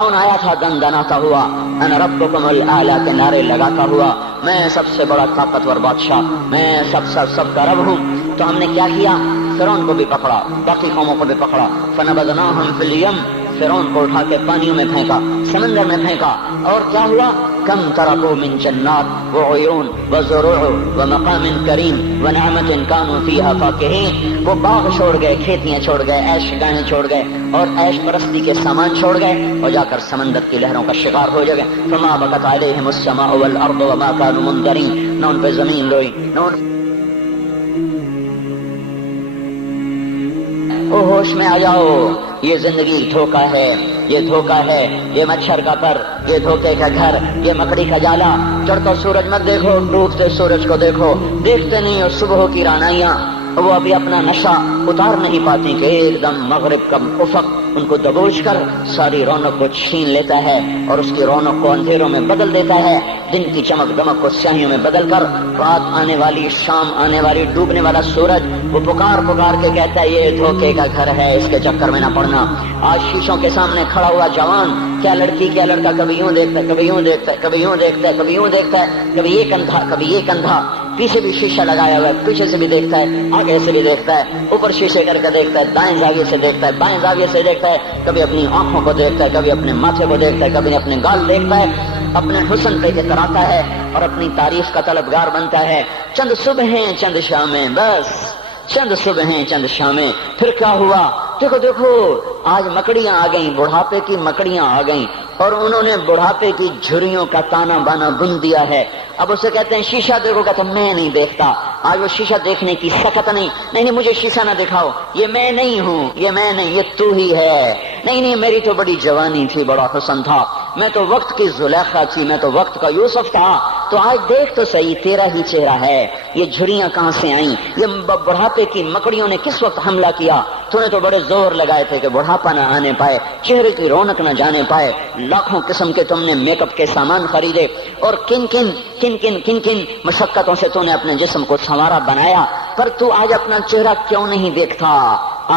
آیا تھا دندناتا ہوا، انا ربکم الاعلی کے نعرے لگاتا ہوا، میں سب سے بڑا طاقتور بادشاہ، میں سب کا رب ہوں۔ تو ہم نے کیا کیا؟ فرعون کو بھی پکڑا، باقی قوموں کو بھی پکڑا، فنبذناہم فی الیم، فرعون کو اٹھا کے پانیوں میں پھینکا، سمندر میں پھینکا، اور کیا ہوا؟ کم ترکوا من جنات وعیون وزروع ومقام کریم ونعمت کانوا فیہا فاکہین، وہ باغ چھوڑ گئے، کھیتیاں چھوڑ گئے، عیش گاہیں چھوڑ گئے اور عیش پرستی کے سامان چھوڑ گئے اور جا کر سمندر کی لہروں کا شکار ہو گئے۔ فما بکت علیہم السماء والارض وما كانوا منظرین، نہ ان پہ زمین روئی نہ ان او ہوش میں آ جاؤ، یہ زندگی دھوکہ ہے، یہ دھوکہ ہے، یہ مچھر کا پر، یہ دھوکے کا گھر، یہ مکڑی کا جالا۔ چڑھتا سورج مت دیکھو، ڈوبتے سورج کو دیکھو، دیکھتے نہیں اور صبح کی رعنائیاں وہ ابھی اپنا نشہ اتار نہیں پاتی کہ ایک دم مغرب کا افق ان کو دبوچ کر ساری رونق کو چھین لیتا ہے اور اس کی رونق کو اندھیروں میں بدل دیتا ہے، دن کی چمک دمک کو سیاہیوں میں بدل کر رات آنے والی، شام آنے والی، ڈوبنے والا سورج وہ پکار پکار کے کہتا ہے یہ دھوکے کا گھر ہے، اس کے چکر میں نہ پڑنا۔ آج شیشوں کے سامنے کھڑا ہوا جوان، کیا لڑکی کیا لڑکا، کبھی یوں دیکھتا ہے، کبھی یوں دیکھتا ہے، کبھی یوں دیکھتا ہے، کبھی یوں دیکھتا ہے، کبھی یہ کندھا کبھی یہ کندھا، پیچھے بھی شیشہ لگایا ہوا ہے، پیچھے سے بھی دیکھتا ہے، آگے سے بھی دیکھتا ہے، اوپر شیشے کر کے دیکھتا ہے، دائیں زاویے سے دیکھتا ہے، بائیں زاویے سے دیکھتا ہے، کبھی اپنی آنکھوں کو دیکھتا ہے، کبھی اپنے ماتھے کو دیکھتا ہے، کبھی اپنے گال دیکھتا ہے، اپنے حسن پہ اتراتا ہے اور اپنی تعریف کا طلبگار بنتا ہے۔ چند صبحیں چند شامیں، بس چند صبحیں چند شامیں، پھر کیا ہوا؟ دیکھو دیکھو آج مکڑیاں آ گئیں، بڑھاپے کی مکڑیاں آ گئیں اور انہوں نے بڑھاپے کی جھریوں کا تانا بانا بن دیا ہے۔ اب اسے کہتے ہیں شیشہ دیکھو، کہتا میں نہیں دیکھتا۔ آج وہ شیشہ دیکھنے کی سکت نہیں مجھے شیشہ نہ دکھاؤ، یہ میں نہیں ہوں، یہ میں نہیں، یہ تو ہی ہے۔ نہیں میری تو بڑی جوانی تھی، بڑا حسن تھا، میں تو وقت کی زلیخا تھی، میں تو وقت کا یوسف تھا۔ تو آج دیکھ تو صحیح، تیرا ہی چہرہ ہے، یہ جھریاں کہاں سے آئیں؟ یہ بڑھاپے کی مکڑیوں نے کس وقت حملہ کیا؟ تو نے تو بڑے زور لگائے تھے کہ بڑھاپا نہ آنے پائے، چہرے کی رونق نہ جانے پائے، لاکھوں قسم کے تم نے میک اپ کے سامان خریدے اور کن کن مشقتوں سے تو نے اپنے جسم کو سنوارا بنایا، پر تو آج اپنا چہرہ کیوں نہیں دیکھتا؟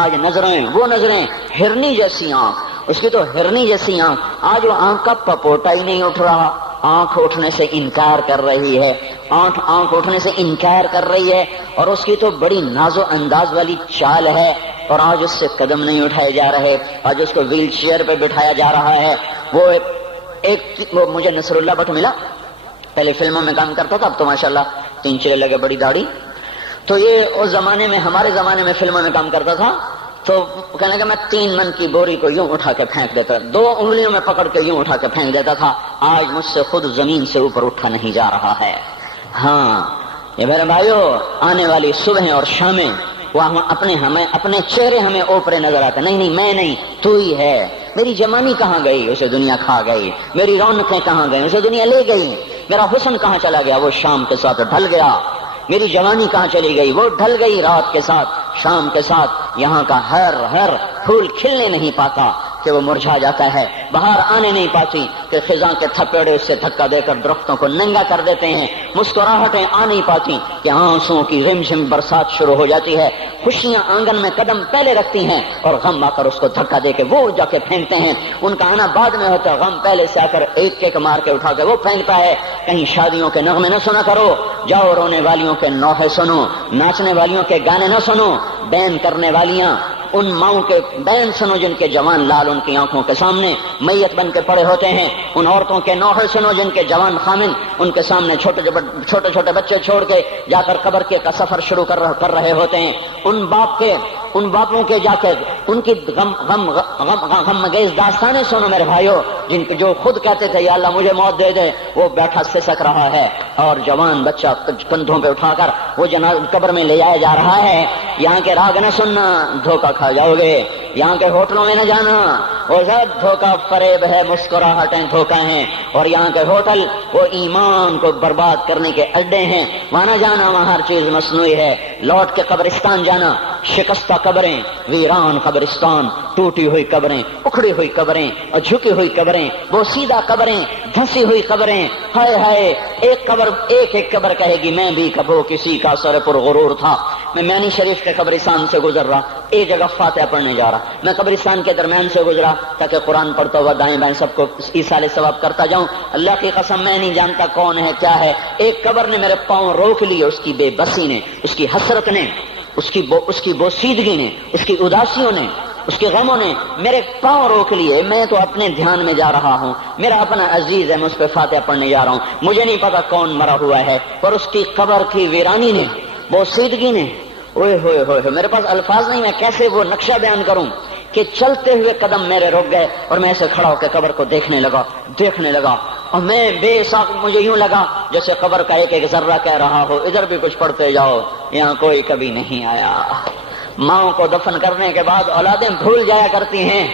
آج نظریں، وہ نظریں، ہرنی جیسی آنکھ، اس کی تو ہرنی جیسی آنکھ، آج وہ آنکھ کا پپوٹا ہی نہیں اٹھ رہا، آنکھ اٹھنے سے انکار کر رہی ہے، آنکھ اٹھنے سے انکار کر رہی ہے، اور اس کی تو بڑی ناز و انداز والی چال ہے، اور آج اس سے قدم نہیں اٹھائے جا رہے، آج اس کو ویل چیئر پہ بٹھایا جا رہا ہے۔ وہ مجھے نصر اللہ بٹ ملا، پہلے فلموں میں کام کرتا تھا، اب تو ماشاءاللہ 3 چلے لگے، بڑی داڑھی۔ تو یہ اس زمانے میں، ہمارے زمانے میں فلموں میں کام کرتا تھا، تو کہنے کہ میں 3 من کی بوری کو یوں اٹھا کے پھینک دیتا، 2 انگلیوں میں پکڑ کے یوں اٹھا کے پھینک دیتا تھا، آج مجھ سے خود زمین سے اوپر اٹھا نہیں جا رہا ہے۔ ہاں یہ میرے بھائیو، آنے والی صبح اور شامیں وہ اپنے چہرے ہمیں اوپرے نظر آتے، نہیں میں نہیں، تو ہی ہے۔ میری جوانی کہاں گئی؟ اسے دنیا کھا گئی۔ میری رونقیں کہاں گئی؟ اسے دنیا لے گئی۔ میرا حسن کہاں چلا گیا؟ وہ شام کے ساتھ ڈھل گیا۔ میری جوانی کہاں چلی گئی؟ وہ ڈھل گئی رات کے ساتھ، شام کے ساتھ۔ یہاں کا ہر پھول کھلنے نہیں پاتا کہ وہ مرجھا جاتا ہے، بہار آنے نہیں پاتی کہ خزاں کے تھپیڑے سے دھکا دے کر درختوں کو ننگا کر دیتے ہیں، مسکراہٹیں آ نہیں پاتی کہ آنسوؤں کی رمجھم برسات شروع ہو جاتی ہے، خوشیاں آنگن میں قدم پہلے رکھتی ہیں اور غم آ کر اس کو دھکا دے کے وہ جا کے پھینکتے ہیں۔ ان کا آنا بعد میں ہوتا ہے، غم پہلے سے آ کر ایک مار کے اٹھا کے وہ پھینکتا ہے۔ کہیں شادیوں کے نغمے نہ سنا کرو، جاؤ رونے والیوں کے نوحے سنو، ناچنے والیوں کے گانے نہ سنو، بین کرنے والیاں ان ماؤں کے بین سنو جن کے جوان لال ان کی آنکھوں کے سامنے میت بن کے پڑے ہوتے ہیں، ان عورتوں کے نوحے سنو جن کے جوان خامن ان کے سامنے چھوٹے بچے چھوڑ کے جا کر قبر کے کا سفر شروع کر رہے ہوتے ہیں، ان باپوں کے جا کے ان کی غم گیز داستانیں سنو میرے بھائیو، جن کے جو خود کہتے تھے یا اللہ مجھے موت دے دے، وہ بیٹھا سسک رہا ہے اور جوان بچہ کندھوں پہ اٹھا کر وہ قبر میں لے جایا جا رہا ہے۔ یہاں کے راگ نہ سننا، دھوکہ کھا جاؤ گے۔ یہاں کے ہوٹلوں میں نہ جانا، وہ سب دھوکہ فریب ہے، مسکراہٹیں دھوکہ ہیں، اور یہاں کے ہوٹل وہ ایمان کو برباد کرنے کے اڈے ہیں، وہاں نہ جانا، وہاں ہر چیز مصنوعی ہے۔ لوٹ کے قبرستان جانا، شکستہ قبریں، ویران قبرستان، ٹوٹی ہوئی قبریں، اکھڑی ہوئی قبریں اور جھکی ہوئی قبریں، بوسیدہ قبریں، دھنسی ہوئی قبریں، ہائے ہائے، ایک قبر کہے گی میں بھی کبھی کسی کا سر پر غرور تھا، میں میانی شریف کے قبرستان سے گزر رہا، ایک جگہ فاتحہ پڑھنے جا رہا، میں قبرستان کے درمیان سے گزرا تاکہ قرآن پڑھتا ہوا دائیں بائیں سب کو ایصال ثواب کرتا جاؤں۔ اللہ کی قسم میں نہیں جانتا کون ہے کیا ہے، ایک قبر نے میرے پاؤں روک لیے، اس کی بے بسی نے، اس کی حسرت نے، اس کی بوسیدگی نے، اس کی اداسیوں نے، اس کے غموں نے میرے پاؤں روک لیے۔ میں تو اپنے دھیان میں جا رہا ہوں، میرا اپنا عزیز ہے، میں اس پہ فاتحہ پڑھنے جا رہا ہوں، مجھے نہیں پتا کون مرا ہوا ہے، پر اس کی قبر کی ویرانی نے، بوسیدگی نے، اوئے ہوئے ہوئے، میرے پاس الفاظ نہیں، میں کیسے وہ نقشہ بیان کروں کہ چلتے ہوئے قدم میرے رک گئے اور میں ایسے کھڑا ہو کے قبر کو دیکھنے لگا اور میں بے ساکھ، مجھے یوں لگا جیسے قبر کا ایک ایک ذرہ کہہ رہا ہو ادھر بھی کچھ پڑھتے جاؤ، یہاں کوئی کبھی نہیں آیا۔ ماؤں کو دفن کرنے کے بعد اولادیں بھول جایا کرتی ہیں،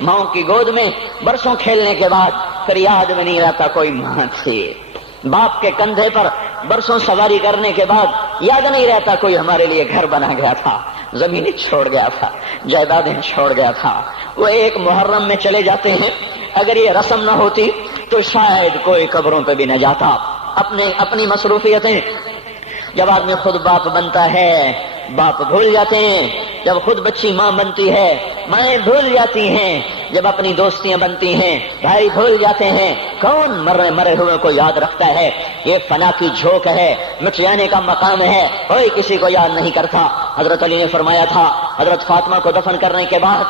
ماؤں کی گود میں برسوں کھیلنے کے بعد پھر یاد میں نہیں رہتا کوئی ماں تھی، باپ کے کندھے پر برسوں سواری کرنے کے بعد یاد نہیں رہتا کوئی ہمارے لیے گھر بنا گیا تھا، زمینیں چھوڑ گیا تھا، جائیدادیں چھوڑ گیا تھا۔ وہ ایک محرم میں چلے جاتے ہیں، اگر یہ رسم نہ ہوتی تو شاید کوئی قبروں پہ بھی نہ جاتا۔ اپنی مصروفیتیں، جب آدمی خود باپ بنتا ہے باپ بھول جاتے ہیں، جب خود بچی ماں بنتی ہے مائیں بھول جاتی ہیں، جب اپنی دوستیاں بنتی ہیں بھائی بھول جاتے ہیں۔ کون مرے ہوئے کو یاد رکھتا ہے؟ یہ فنا کی جھوک ہے، مٹ جانے کا مقام ہے، کوئی کسی کو یاد نہیں کرتا۔ حضرت علی نے فرمایا تھا حضرت فاطمہ کو دفن کرنے کے بعد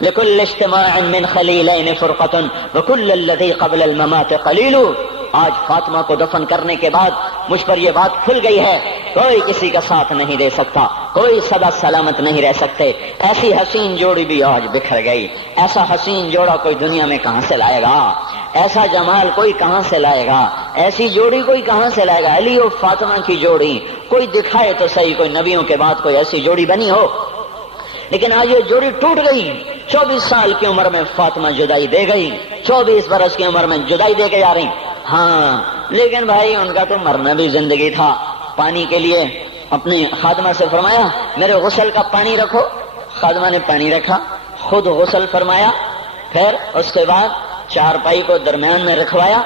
لكل اجتماع من خليلين فرقة وكل الذي قبل الممات قليل۔ آج فاطمہ کو دفن کرنے کے بعد مجھ پر یہ بات کھل گئی ہے، کوئی کسی کا ساتھ نہیں دے سکتا، کوئی سدا سلامت نہیں رہ سکتے۔ ایسی حسین جوڑی بھی آج بکھر گئی، ایسا حسین جوڑا کوئی دنیا میں کہاں سے لائے گا، ایسا جمال کوئی کہاں سے لائے گا، ایسی جوڑی کوئی کہاں سے لائے گا۔ علی و فاطمہ کی جوڑی کوئی دکھائے تو صحیح، کوئی نبیوں کے بعد کوئی ایسی جوڑی بنی ہو، لیکن آج یہ جوڑی ٹوٹ گئی۔ 24 سال کی عمر میں فاطمہ جدائی دے گئی، 24 برس کی عمر میں جدائی دے کے جا رہی۔ ہاں لیکن بھائی ان کا تو مرنا بھی زندگی تھا۔ پانی کے لیے اپنی خادمہ سے فرمایا میرے غسل کا پانی رکھو، خادمہ نے پانی رکھا، خود غسل فرمایا، پھر اس کے بعد چارپائی کو درمیان میں رکھوایا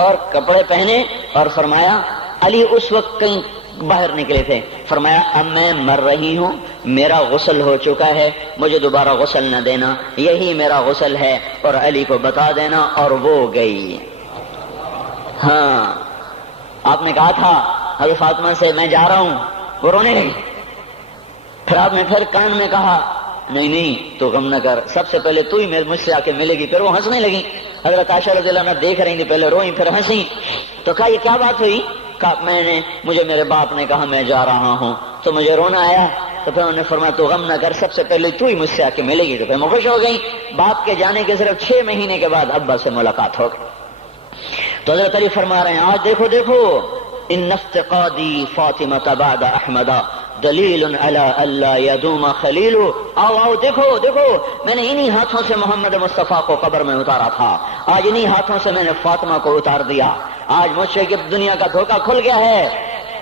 اور کپڑے پہنے اور فرمایا، علی اس وقت کہیں باہر نکلے تھے، فرمایا اب میں مر رہی ہوں، میرا غسل ہو چکا ہے، مجھے دوبارہ غسل نہ دینا، یہی میرا غسل ہے اور علی کو بتا دینا، اور وہ گئی۔ ہاں آپ نے کہا تھا حضرت فاطمہ سے میں جا رہا ہوں، وہ رونے لگی، پھر آپ نے پھر کان میں کہا نہیں تو غم نہ کر، سب سے پہلے تو ہی مجھ سے آ کے ملے گی۔ پھر وہ ہنسنے لگی، حضرت عائشہ رضی اللہ عنہا دیکھ رہی تھی، پہلے روئی پھر ہنسی، تو کہا یہ کیا بات ہوئی؟ کہا مجھے میرے باپ نے کہا میں جا رہا ہوں تو مجھے رونا آیا، تو پھر انہوں نے فرمایا تو غم نہ کر، سب سے پہلے تو ہی مجھ سے آ کے ملے گی۔ تو پھر میں خوش ہو گئی، باپ کے جانے کے صرف 6 مہینے کے بعد ابا سے ملاقات ہو گئی۔ تو حضرت علی فرما رہے ہیں آج دیکھو ان افتقادی فاطمہ بعد احمد دلیل علی اللہ یدوم خلیل۔ آؤ دیکھو میں نے انہی ہاتھوں سے محمد مصطفیٰ کو قبر میں اتارا تھا، آج انہی ہاتھوں سے میں نے فاطمہ کو اتار دیا۔ آج مجھ سے دنیا کا دھوکہ کھل گیا ہے،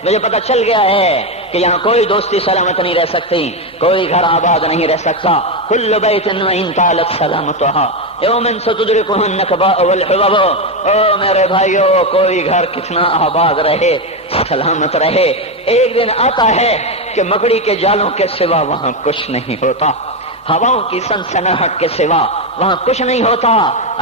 مجھے پتہ چل گیا ہے کہ یہاں کوئی دوستی سلامت نہیں رہ سکتی، کوئی گھر آباد نہیں رہ سکتا۔ کل بیت وإن طالت سلامتها یوما ستدركها النكباء والحباب۔ او میرے بھائیو، کوئی گھر کتنا آباد رہے، سلامت رہے، ایک دن آتا ہے کہ مکڑی کے جالوں کے سوا وہاں کچھ نہیں ہوتا، ہواؤں کی سنسناہٹ کے سوا وہاں کچھ نہیں ہوتا۔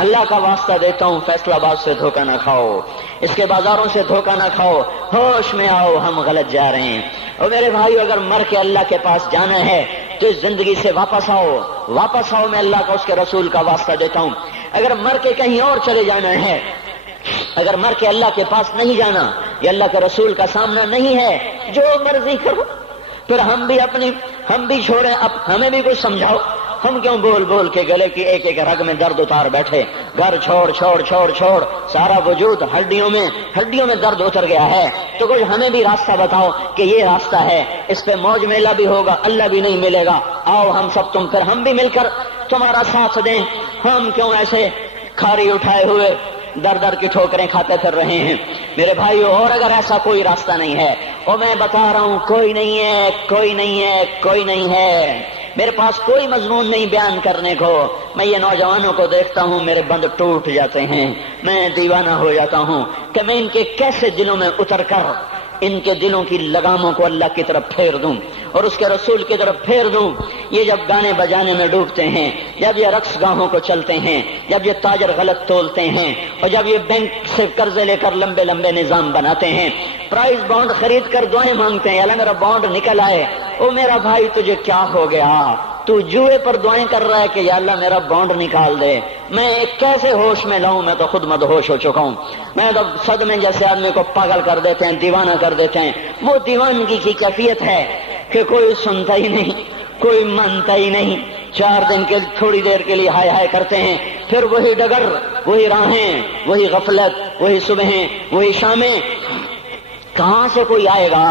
اللہ کا واسطہ دیتا ہوں فیصل آباد سے دھوکہ نہ کھاؤ، اس کے بازاروں سے دھوکہ نہ کھاؤ، ہوش میں آؤ، ہم غلط جا رہے ہیں۔ اور میرے بھائیو، اگر مر کے اللہ کے پاس جانا ہے تو اس زندگی سے واپس آؤ، میں اللہ کا اس کے رسول کا واسطہ دیتا ہوں۔ اگر مر کے کہیں اور چلے جانا ہے، اگر مر کے اللہ کے پاس نہیں جانا یا اللہ کے رسول کا سامنا نہیں ہے، جو مرضی کرو، پھر ہم بھی چھوڑیں، اب ہمیں بھی کچھ سمجھاؤ۔ ہم کیوں بول کے گلے کی ایک ایک رگ میں درد اتار بیٹھے؟ گھر چھوڑ سارا وجود ہڈیوں میں درد اتر گیا ہے، تو کچھ ہمیں بھی راستہ بتاؤ کہ یہ راستہ ہے، اس پہ موج میلہ بھی ہوگا، اللہ بھی نہیں ملے گا۔ آؤ ہم سب پھر ہم بھی مل کر تمہارا ساتھ دیں۔ ہم کیوں ایسے کھاری اٹھائے ہوئے در کی ٹھوکریں کھاتے پھر رہے ہیں؟ میرے بھائیو، اور اگر ایسا کوئی راستہ نہیں ہے، اور میں بتا رہا ہوں کوئی نہیں ہے، میرے پاس کوئی مضمون نہیں بیان کرنے کو، میں یہ نوجوانوں کو دیکھتا ہوں میرے بند ٹوٹ جاتے ہیں، میں دیوانہ ہو جاتا ہوں کہ میں ان کے کیسے دلوں میں اتر کر ان کے دلوں کی لگاموں کو اللہ کی طرف پھیر دوں اور اس کے رسول کی طرف پھیر دوں۔ یہ جب گانے بجانے میں ڈوبتے ہیں، جب یہ رقص گاہوں کو چلتے ہیں، جب یہ تاجر غلط تولتے ہیں، اور جب یہ بینک سے قرضے لے کر لمبے لمبے نظام بناتے ہیں، پرائز بانڈ خرید کر دعائیں مانگتے ہیں، اللہ میرا بانڈ نکل آئے۔ او میرا بھائی تجھے کیا ہو گیا؟ تو جوئے پر دعائیں کر رہا ہے کہ یا اللہ میرا بانڈ نکال دے۔ میں کیسے ہوش میں لاؤں؟ میں تو خود مدہوش ہو چکا ہوں۔ میں تو صدمے جیسے آدمی کو پاگل کر دیتے ہیں، دیوانہ کر دیتے ہیں۔ وہ دیوانگی کی کیفیت ہے کہ کوئی سنتا ہی نہیں، کوئی مانتا ہی نہیں۔ 4 دن کے تھوڑی دیر کے لیے ہائے ہائے کرتے ہیں، پھر وہی ڈگر، وہی راہیں، وہی غفلت، وہی صبحیں، وہی شامیں۔ کہاں سے کوئی آئے گا؟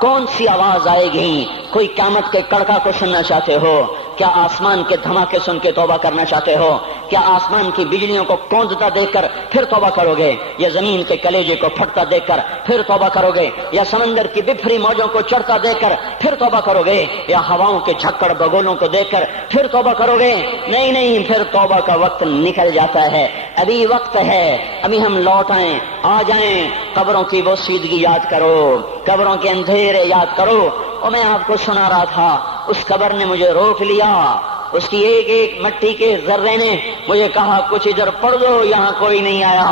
کون سی آواز آئے گی؟ کوئی قیامت کے کڑکا کو سننا چاہتے ہو؟ کیا آسمان کے دھماکے سن کے توبہ کرنا چاہتے ہو؟ کیا آسمان کی بجلیوں کو کونجتا دیکھ کر پھر توبہ کرو گے؟ یا زمین کے کلیجے کو پھٹتا دیکھ کر پھر توبہ کرو گے؟ یا سمندر کی بفری موجوں کو چڑھتا دیکھ کر پھر توبہ کرو گے؟ یا ہواؤں کے جھکڑ بگولوں کو دیکھ کر پھر توبہ کرو گے؟ نہیں نہیں، پھر توبہ کا وقت نکل جاتا ہے۔ ابھی وقت ہے، ابھی ہم لوٹ آئیں، آ جائیں۔ قبروں کی وہ سیدگی یاد کرو، قبروں کے اندھیرے یاد کرو۔ اور میں آپ کو سنا رہا تھا، اس قبر نے مجھے روک لیا، اس کی ایک ایک مٹی کے ذرے نے مجھے کہا کچھ ادھر پڑھ دو، یہاں کوئی نہیں آیا۔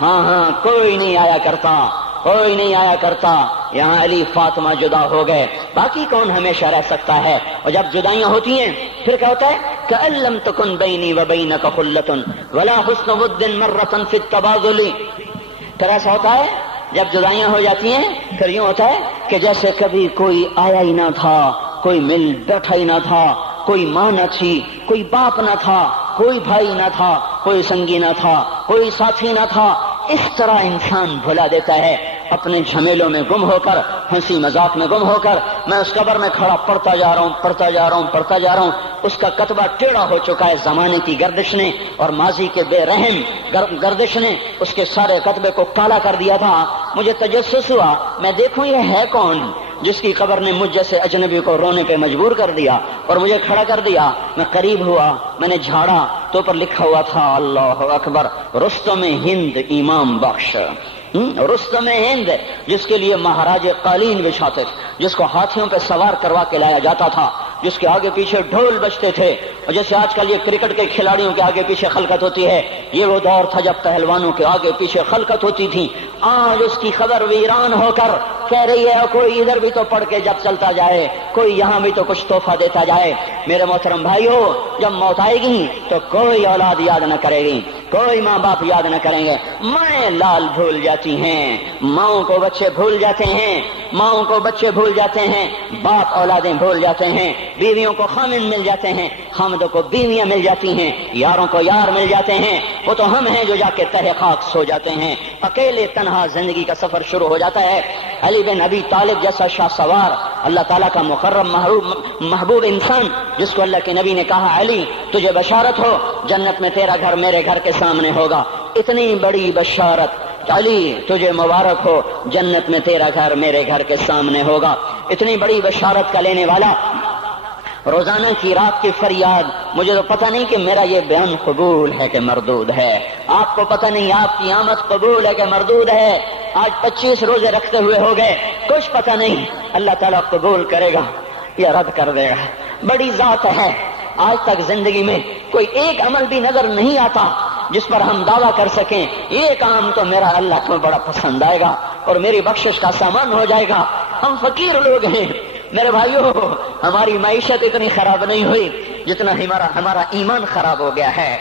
ہاں کوئی نہیں آیا کرتا، کوئی نہیں آیا کرتا۔ یہاں علی فاطمہ جدا ہو گئے، باقی کون ہمیشہ رہ سکتا ہے؟ اور جب جدائیاں ہوتی ہیں پھر کیا ہوتا ہے؟ کأن لم تکن بینی وبینک خلۃ ولا حسن ود مرۃ فی التبادل۔ پھر ایسا ہوتا ہے جب جدائیاں ہو جاتی ہیں، پھر یوں ہوتا ہے کہ جیسے کبھی کوئی آیا ہی نہ تھا، کوئی مل بیٹھا ہی نہ تھا، کوئی ماں نہ تھی، کوئی باپ نہ تھا، کوئی بھائی نہ تھا، کوئی سنگی نہ تھا، کوئی ساتھی نہ تھا۔ اس طرح انسان بھلا دیتا ہے، اپنے جھمیلوں میں گم ہو کر، ہنسی مذاق میں گم ہو کر۔ میں اس قبر میں کھڑا پڑھتا جا رہا ہوں، پڑھتا جا رہا ہوں، پڑھتا جا رہا ہوں۔ اس کا کتبہ ٹیڑھا ہو چکا ہے زمانے کی گردش نے اور ماضی کے بے رحم گردش نے اس کے سارے کتبے کو کالا کر دیا تھا۔ مجھے تجسس ہوا، میں دیکھوں یہ ہے کون جس کی قبر نے مجھ جیسے اجنبی کو رونے پہ مجبور کر دیا اور مجھے کھڑا کر دیا۔ میں قریب ہوا، میں نے جھاڑا تو اوپر لکھا ہوا تھا اللہ اکبر، رستم ہند امام بخش۔ رستم ہند، جس کے لیے مہاراج قالین بچھاتے، جس کو ہاتھیوں پہ سوار کروا کے لایا جاتا تھا، جس کے آگے پیچھے ڈھول بجتے تھے، اور جیسے آج کل یہ کرکٹ کے کھلاڑیوں کے آگے پیچھے خلقت ہوتی ہے، یہ وہ دور تھا جب پہلوانوں کے آگے پیچھے خلقت ہوتی تھی۔ آج اس کی خبر ویران ہو کر کہہ رہی ہے کوئی ادھر بھی تو پڑھ کے جب چلتا جائے، کوئی یہاں بھی تو کچھ تحفہ دیتا جائے۔ میرے محترم بھائیو، جب موت آئے گی تو کوئی اولاد یاد نہ کرے گی، کوئی ماں باپ یاد نہ کریں گے۔ مائیں لال بھول جاتی ہیں، ماؤں کو بچے بھول جاتے ہیں، ماؤں کو بچے بھول جاتے ہیں، باپ اولادیں بھول جاتے ہیں، بیویوں کو خامند مل جاتے ہیں، خامدوں کو بیویاں مل جاتی ہیں، یاروں کو یار مل جاتے ہیں۔ وہ تو ہم ہیں جو جا کے تہہ خاک سو جاتے ہیں، اکیلے تنہا زندگی کا سفر شروع ہو جاتا ہے۔ علی بن ابی طالب جیسا شاہ سوار، اللہ تعالیٰ کا مقرب محبوب انسان، جس کو اللہ کے نبی نے کہا علی تجھے بشارت ہو، جنت میں تیرا گھر میرے گھر کے سامنے ہوگا۔ اتنی بڑی بشارت، علی تجھے مبارک ہو، جنت میں تیرا گھر میرے گھر کے سامنے ہوگا۔ اتنی بڑی بشارت کا لینے والا، روزانہ کی رات کی فریاد، مجھے تو پتہ نہیں کہ میرا یہ بیان قبول ہے کہ مردود ہے، آپ کو پتہ نہیں آپ کی آمد قبول ہے کہ مردود ہے۔ آج 25 روزے رکھتے ہوئے ہو گئے، کچھ پتہ نہیں اللہ تعالیٰ قبول کرے گا یا رد کر دے گا۔ بڑی ذات ہے، آج تک زندگی میں کوئی ایک عمل بھی نظر نہیں آتا جس پر ہم دعویٰ کر سکیں یہ کام تو میرا اللہ کو بڑا پسند آئے گا اور میری بخشش کا سامان ہو جائے گا۔ ہم فقیر لوگ ہیں میرے بھائیو، ہماری معیشت اتنی خراب نہیں ہوئی جتنا ہمارا ایمان خراب ہو گیا ہے۔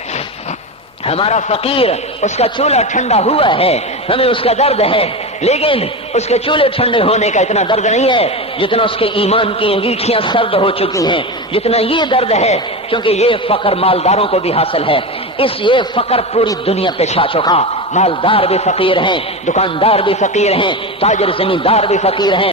ہمارا فقیر، اس کا چولہا ٹھنڈا ہوا ہے، ہمیں اس کا درد ہے، لیکن اس کے چولہے ٹھنڈے ہونے کا اتنا درد نہیں ہے جتنا اس کے ایمان کی انگیٹھیاں سرد ہو چکی ہیں، جتنا یہ درد ہے، کیونکہ یہ فقر مالداروں کو بھی حاصل ہے۔ یہ فقر پوری دنیا پہ چھا چکا، مالدار بھی فقیر ہیں، دکاندار بھی فقیر ہیں، تاجر زمیندار بھی فقیر ہیں۔